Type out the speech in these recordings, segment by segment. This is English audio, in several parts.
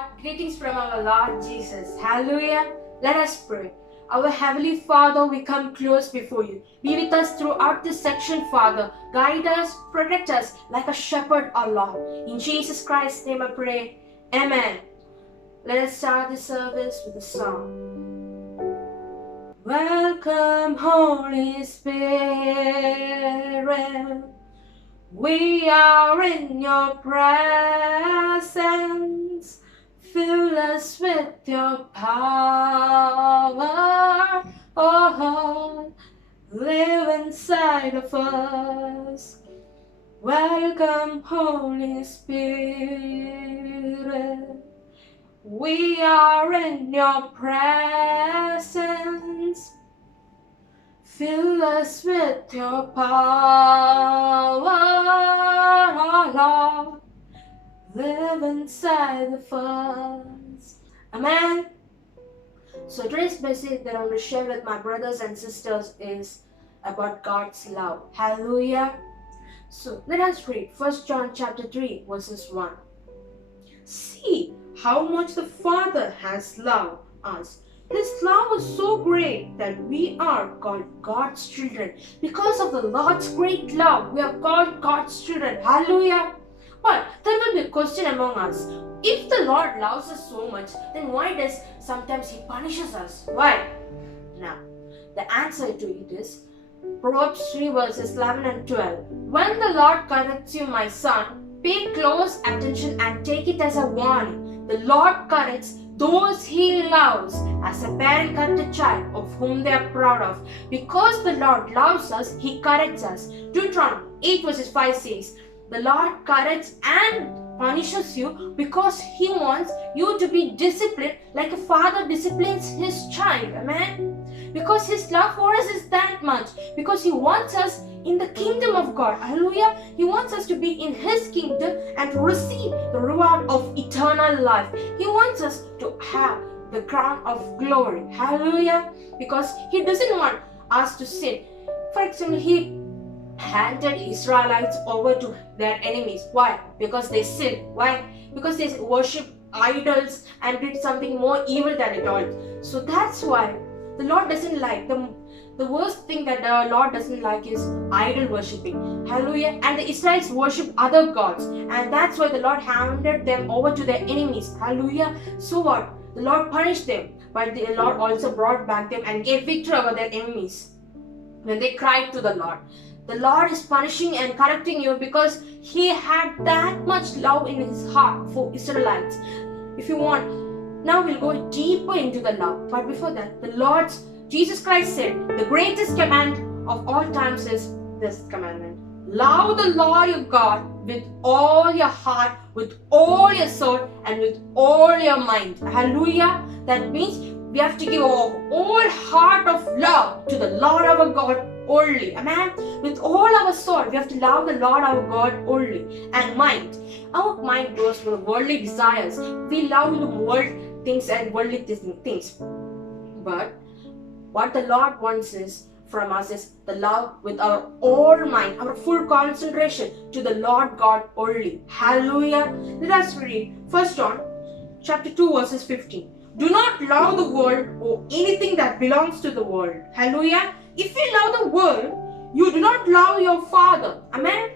God. Greetings from our Lord Jesus. Hallelujah. Let us pray. Our Heavenly Father, we come close before you. Be with us throughout this section, Father. Guide us, protect us like a shepherd, our Lord. In Jesus Christ's name I pray. Amen. Let us start the service with a song. Welcome, Holy Spirit. We are in your presence. Fill us with your power. Oh, live inside of us. Welcome, Holy Spirit. We are in your presence. Fill us with your power, oh Lord. Live inside of us. Amen. So today's message that I want to share with my brothers and sisters is about God's love. Hallelujah. So let us read 1 John chapter 3 verses 1. See how much the Father has loved us. His love is so great that we are called God's children. Because of the Lord's great love, we are called God's children. Hallelujah. But there will be a question among us. If the Lord loves us so much, then why does sometimes He punishes us? Why? Now, the answer to it is Proverbs 3 verses 11 and 12. When the Lord corrects you, my son, pay close attention and take it as a warning. The Lord corrects those He loves, as a parent corrects a child of whom they are proud of. Because the Lord loves us, He corrects us. Deuteronomy 8 verses 5 says, the Lord corrects and punishes you because He wants you to be disciplined like a father disciplines his child. Amen. Because His love for us is that much. Because He wants us in the kingdom of God. Hallelujah. He wants us to be in His kingdom and to receive the reward of eternal life. He wants us to have the crown of glory. Hallelujah. Because He doesn't want us to sin. For example, He handed Israelites over to their enemies. Why? Because they sinned. Why? Because they worshipped idols and did something more evil than it all. So that's why the Lord doesn't like the worst thing that the Lord doesn't like is idol worshipping. Hallelujah. And the Israelites worship other gods, and that's why the Lord handed them over to their enemies. Hallelujah. So what? The Lord punished them, but the Lord also brought back them and gave victory over their enemies when they cried to the Lord. The Lord is punishing and correcting you because He had that much love in His heart for Israelites. If you want, now we'll go deeper into the love. But before that, the Lord Jesus Christ said, the greatest command of all times is this commandment. Love the Lord your God with all your heart, with all your soul, and with all your mind. Hallelujah. That means we have to give our whole heart of love to the Lord our God only. Amen. With all our soul, we have to love the Lord our God only. And mind. Our mind goes for worldly desires. We love the world things and worldly things. But what the Lord wants is from us is the love with our whole mind, our full concentration to the Lord God only. Hallelujah. Let us read 1 John chapter 2 verses 15. Do not love the world or anything that belongs to the world. Hallelujah. If you love the world, you do not love your Father. Amen.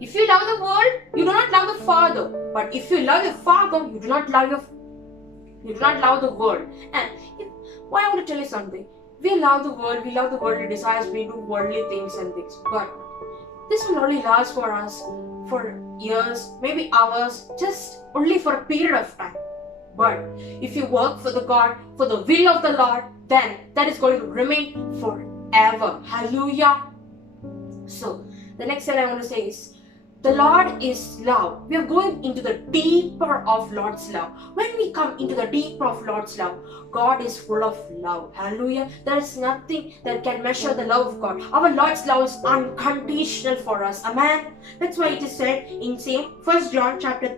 If you love the world, you do not love the Father. But if you love your Father, you do not love the world. And why I want to tell you something. We love the world, we love the worldly desires, we do worldly things and things. But this will only last for us for years, maybe hours, just only for a period of time. But if you work for the God, for the will of the Lord, then that is going to remain forever. Hallelujah. So, the next thing I want to say is, the Lord is love. We are going into the deeper of Lord's love. When we come into the deeper of Lord's love, God is full of love. Hallelujah. There is nothing that can measure the love of God. Our Lord's love is unconditional for us. Amen. That's why it is said in same 1 John chapter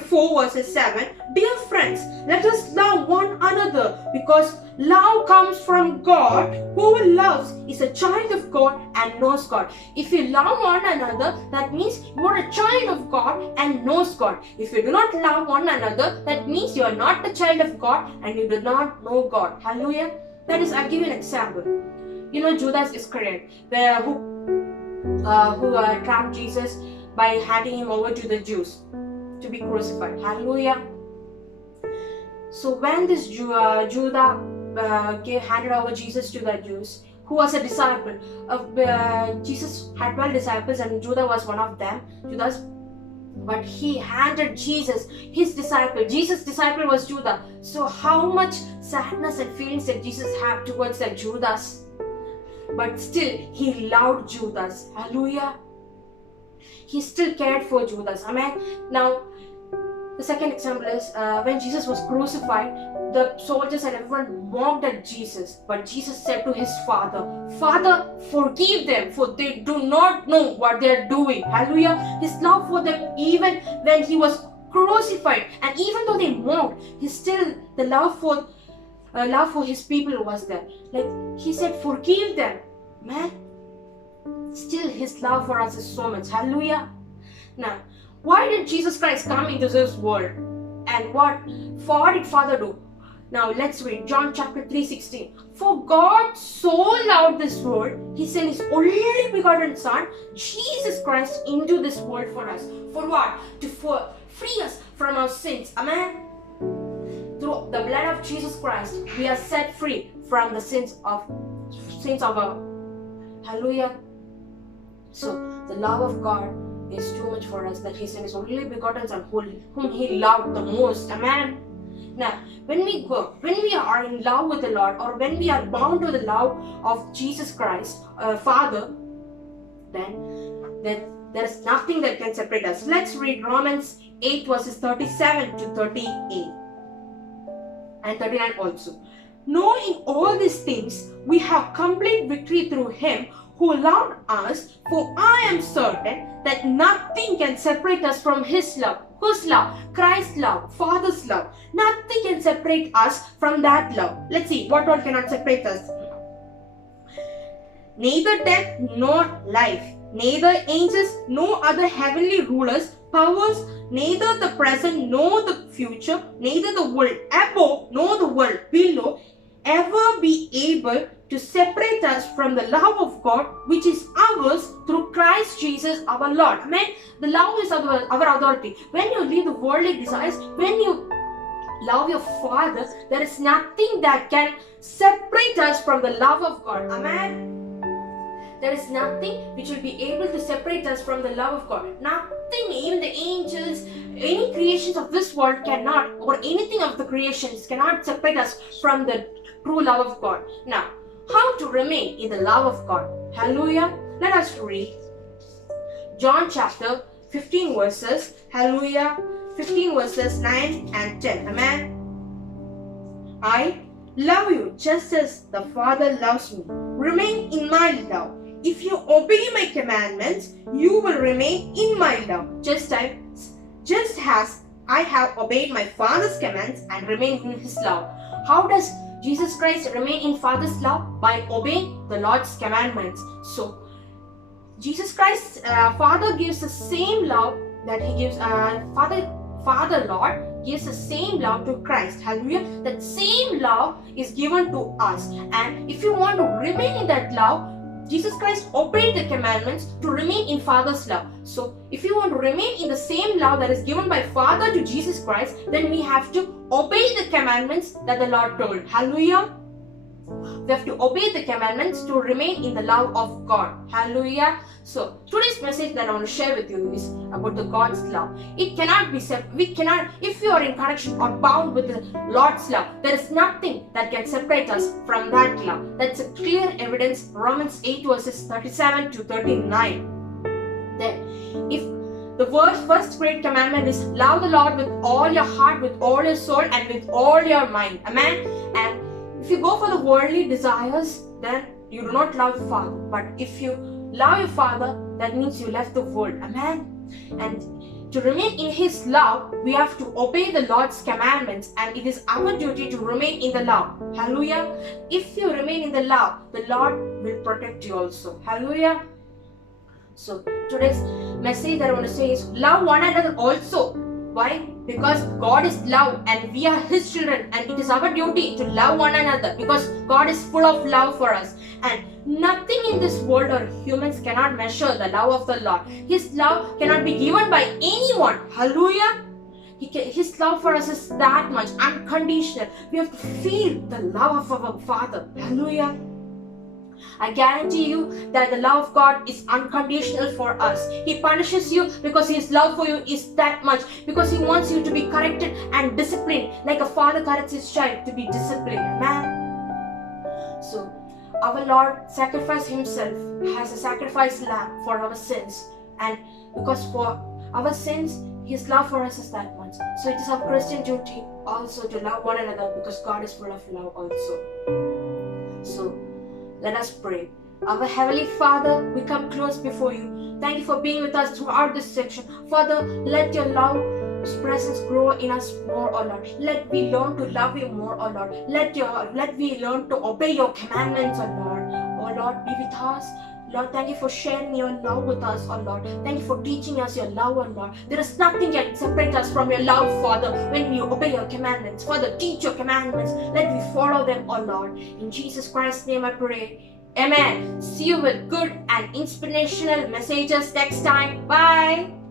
4 verses 7. Dear friends, let us love one another because love comes from God. Who loves is a child of God and knows God. If you love one another, that means means you are a child of God and knows God. If you do not love one another, that means you are not a child of God and you do not know God. Hallelujah. That is, I'll give you an example. You know Judas Iscariot, who trapped Jesus by handing him over to the Jews to be crucified. Hallelujah. So when this Judah handed over Jesus to the Jews, who was a disciple of Jesus had 12 disciples and Judah was one of them, Judas. But he handed Jesus, his disciple. Jesus' disciple was Judah. So how much sadness and feelings did Jesus have towards that Judas? But still, he loved Judas. Hallelujah. He still cared for Judas. Amen. Now, the second example is when Jesus was crucified, the soldiers and everyone mocked at Jesus. But Jesus said to his Father, Father, forgive them, for they do not know what they are doing. Hallelujah. His love for them, even when he was crucified, and even though they mocked, the love for his people was there. Like he said, forgive them, man. Still, his love for us is so much. Hallelujah. Now, why did Jesus Christ come into this world? And what did Father do? Now let's read John chapter 3:16. For God so loved this world, He sent His only begotten Son, Jesus Christ, into this world for us. For what? To free us from our sins. Amen. Through the blood of Jesus Christ, we are set free from the sins of our. Hallelujah. So the love of God is too much for us, that He sent His only begotten Son, whom He loved the most. Amen. Now, when we are in love with the Lord, or when we are bound to the love of Jesus Christ, Father, then there is nothing that can separate us. Let's read Romans 8 verses 37 to 38 and 39 also. Knowing all these things, we have complete victory through Him who loved us, for I am certain that nothing can separate us from His love. Whose love? Christ's love, Father's love. Nothing can separate us from that love. Let's see, what all cannot separate us? Neither death nor life, neither angels nor other heavenly rulers, powers, neither the present nor the future, neither the world above nor the world below, ever be able to separate us from the love of God, which is ours through Christ Jesus our Lord. Amen. The love is our authority. When you leave the worldly desires, when you love your Father, there is nothing that can separate us from the love of God. Amen. There is nothing which will be able to separate us from the love of God. Nothing, even the angels, any creations of this world cannot, or anything of the creations cannot separate us from the true love of God. Now, how to remain in the love of God? Hallelujah. Let us read John chapter 15 verses. Hallelujah. 15 verses 9 and 10. Amen. I love you just as the Father loves me. Remain in my love. If you obey my commandments, you will remain in my love, just as I have obeyed my Father's commands and remain in His love. How does Jesus Christ remain in Father's love? By obeying the Lord's commandments. So, Jesus Christ's Father gives the same love that He gives, Father Lord gives the same love to Christ. Hallelujah. That same love is given to us. And if you want to remain in that love, Jesus Christ obeyed the commandments to remain in Father's love. So, if you want to remain in the same love that is given by Father to Jesus Christ, then we have to obey the commandments that the Lord told. Hallelujah. We have to obey the commandments to remain in the love of God. Hallelujah. So, today's message that I want to share with you is about the God's love. It cannot be if you are in connection or bound with the Lord's love, there is nothing that can separate us from that love. That's a clear evidence. Romans 8 verses 37 to 39. Then, if the first great commandment is love the Lord with all your heart, with all your soul, and with all your mind. Amen. And if you go for the worldly desires, then you do not love the Father. But if you love your Father, that means you left the world. Amen. And to remain in His love, we have to obey the Lord's commandments, and it is our duty to remain in the love. Hallelujah. If you remain in the love, the Lord will protect you also. Hallelujah. So today's message that I want to say is love one another also. Why? Because God is love and we are His children, and it is our duty to love one another because God is full of love for us. And nothing in this world or humans cannot measure the love of the Lord. His love cannot be given by anyone. Hallelujah. His love for us is that much unconditional. We have to feel the love of our Father. Hallelujah. I guarantee you that the love of God is unconditional for us. He punishes you because His love for you is that much. Because He wants you to be corrected and disciplined like a father corrects his child to be disciplined. Amen. So, our Lord sacrificed Himself as a sacrifice lamb for our sins. And because for our sins, His love for us is that much. So it is our Christian duty also to love one another because God is full of love also. So let us pray. Our Heavenly Father, we come close before you. Thank you for being with us throughout this section. Father, let your love presence grow in us more, O Lord. Let we learn to love you more, O Lord. Let we learn to obey your commandments, O Lord. O Lord, be with us. Lord, thank you for sharing your love with us, oh Lord. Thank you for teaching us your love, oh Lord. There is nothing can separate us from your love, Father, when we obey your commandments. Father, teach your commandments. Let me follow them, oh Lord. In Jesus Christ's name I pray. Amen. See you with good and inspirational messages next time. Bye.